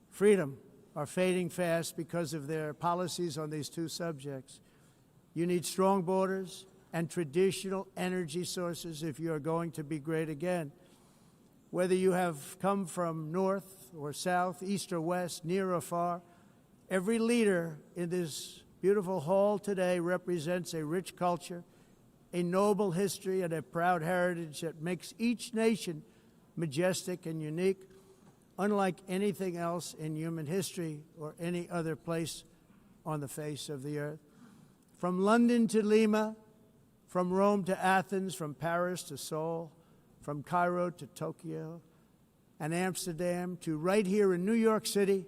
freedom are fading fast because of their policies on these two subjects. You need strong borders and traditional energy sources if you are going to be great again. Whether you have come from north or south, east or west, near or far, every leader in this beautiful hall today represents a rich culture, a noble history, and a proud heritage that makes each nation majestic and unique, unlike anything else in human history or any other place on the face of the earth. From London to Lima, from Rome to Athens, from Paris to Seoul, from Cairo to Tokyo and Amsterdam to right here in New York City,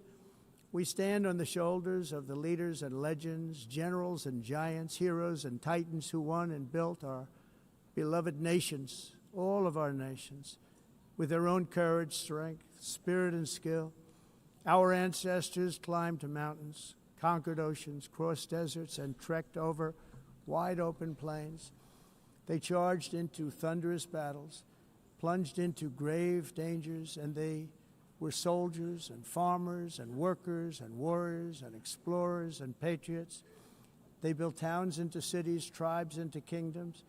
we stand on the shoulders of the leaders and legends, generals and giants, heroes and titans who won and built our beloved nations, all of our nations, with their own courage, strength, spirit, and skill. Our ancestors climbed mountains, conquered oceans, crossed deserts, and trekked over wide open plains. They charged into thunderous battles, plunged into grave dangers, and they were soldiers and farmers and workers and warriors and explorers and patriots. They built towns into cities, tribes into kingdoms,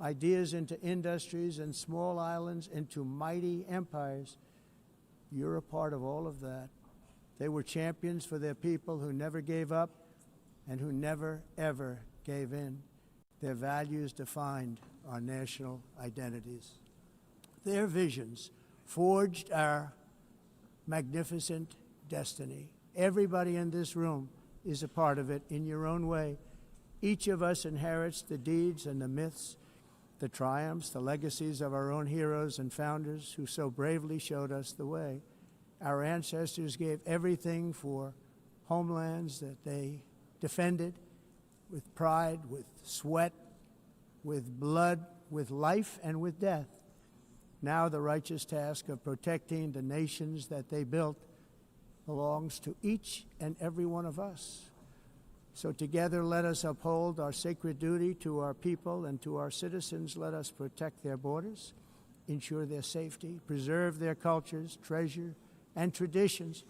ideas into industries, and small islands into mighty empires. You're a part of all of that. They were champions for their people who never gave up and who never, ever gave in. Their values defined our national identities. Their visions forged our magnificent destiny. Everybody in this room is a part of it in your own way. Each of us inherits the deeds and the myths, the triumphs, the legacies of our own heroes and founders who so bravely showed us the way. Our ancestors gave everything for homelands that they defended with pride, with sweat, with blood, with life, and with death. Now the righteous task of protecting the nations that they built belongs to each and every one of us. So together let us uphold our sacred duty to our people and to our citizens. Let us protect their borders, ensure their safety, preserve their cultures, treasure, and traditions,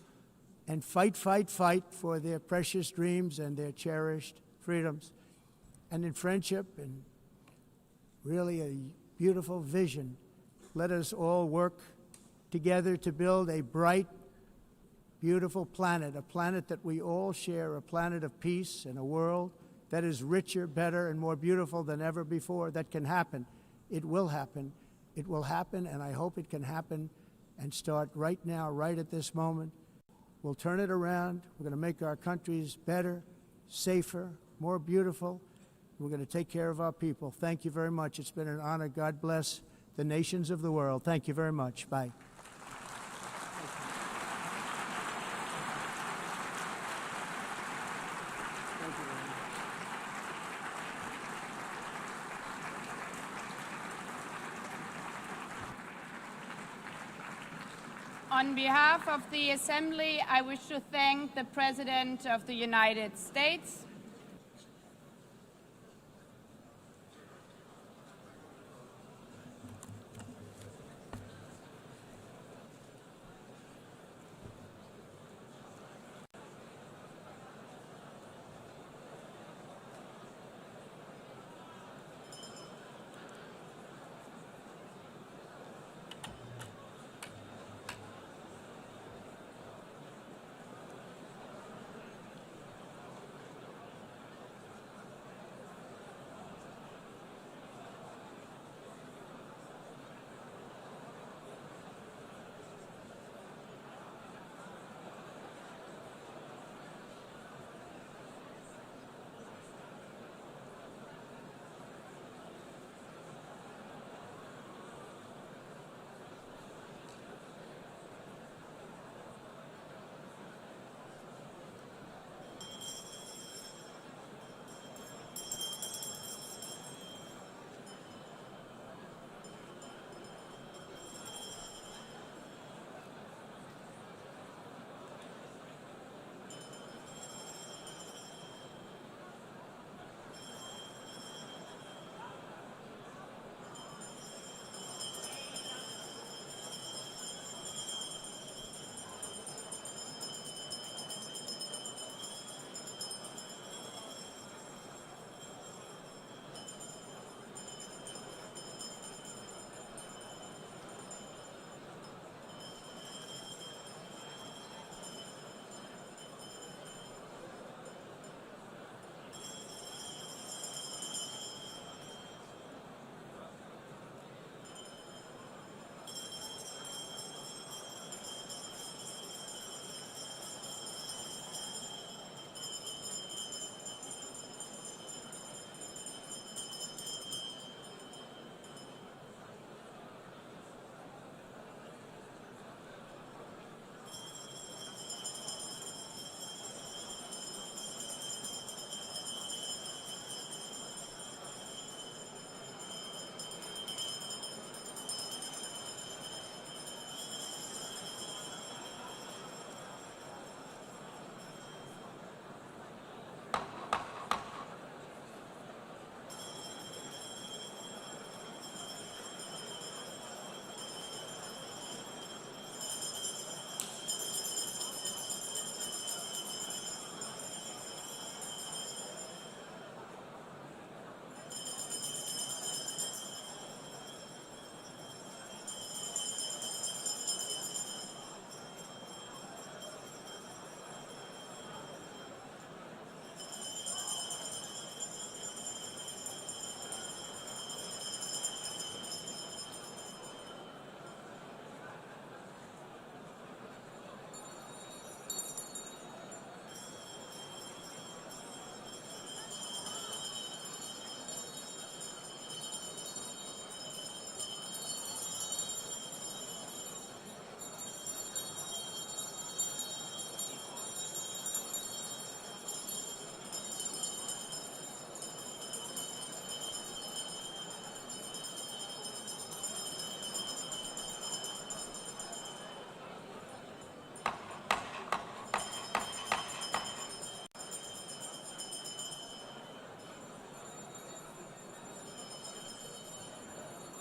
and fight, fight, fight for their precious dreams and their cherished freedoms. And in friendship and really a beautiful vision, let us all work together to build a bright, beautiful planet, a planet that we all share, a planet of peace and a world that is richer, better, and more beautiful than ever before. That can happen. It will happen. It will happen, and I hope it can happen and start right now, right at this moment. We'll turn it around. We're going to make our countries better, safer, more beautiful. We're going to take care of our people. Thank you very much. It's been an honor. God bless the nations of the world. Thank you very much. Bye. On behalf of the Assembly, I wish to thank the President of the United States,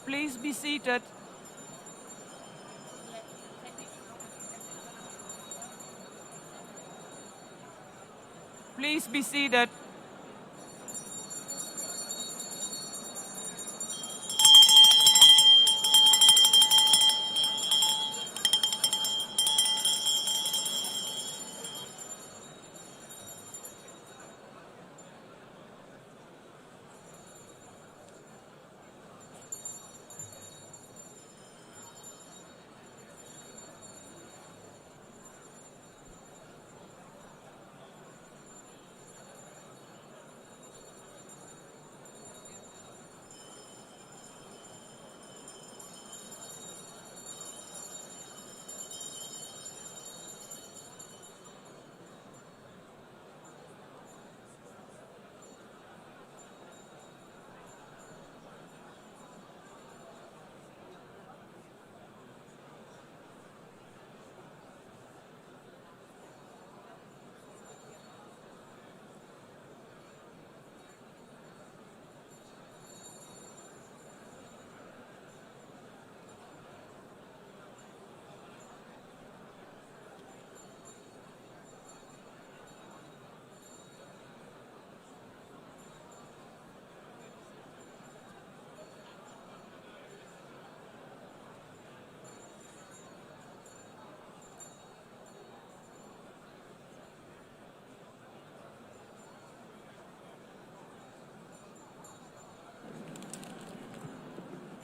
please be seated? Please be seated.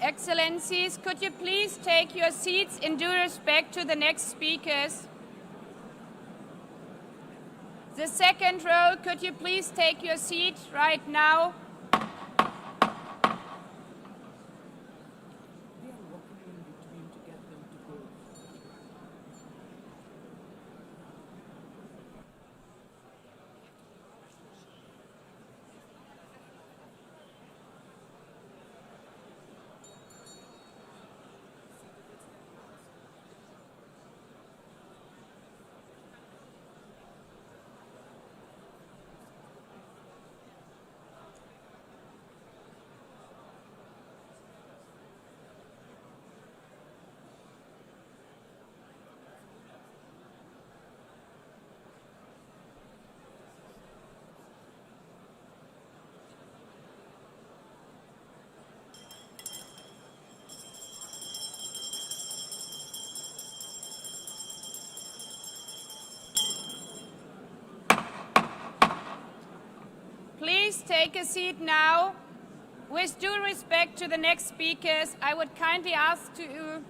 Excellencies, could you please take your seats in due respect to the next speakers? The second row, could you please take your seat right now? Please take a seat now. With due respect to the next speakers, I would kindly ask you,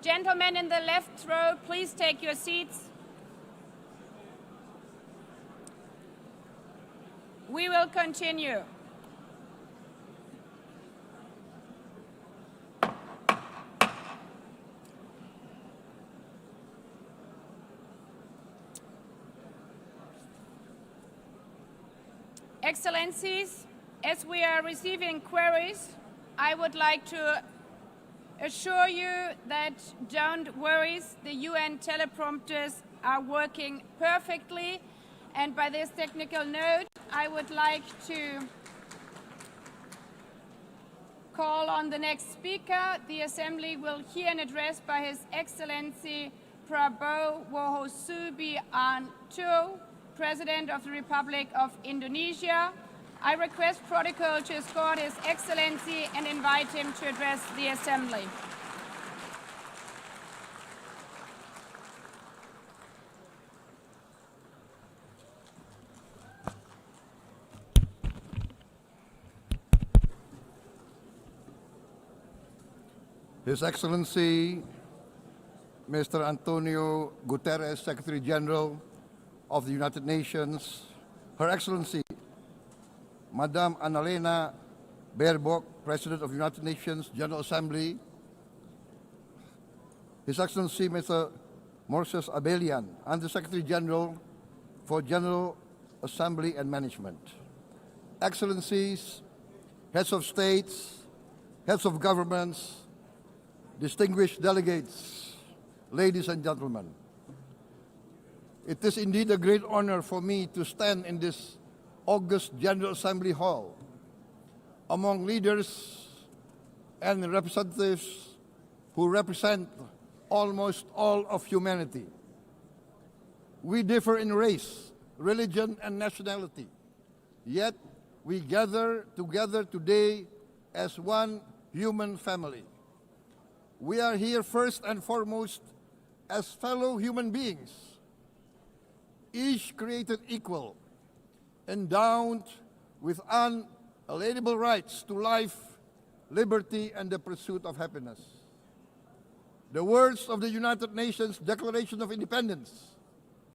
gentlemen in the left row, please take your seats. We will continue. Excellencies, as we are receiving queries, I would like to assure you that don't worry, the UN teleprompters are working perfectly. And by this technical note, I would like to call on the next speaker. The Assembly will hear an address by His Excellency Prabowo Subianto, President of the Republic of Indonesia. I request protocol to escort His Excellency and invite him to address the Assembly. His Excellency, Mr. Antonio Guterres, Secretary General of the United Nations, Her Excellency, Madame Annalena Baerbock, President of the United Nations General Assembly, His Excellency, Mr. Moses Abelian, Under-Secretary General for General Assembly and Management, Excellencies, Heads of States, Heads of Governments, distinguished delegates, ladies and gentlemen. It is indeed a great honor for me to stand in this august General Assembly Hall among leaders and representatives who represent almost all of humanity. We differ in race, religion, and nationality, yet we gather together today as one human family. We are here first and foremost as fellow human beings, each created equal, endowed with unalienable rights to life, liberty, and the pursuit of happiness. The words of the United Nations Declaration of Independence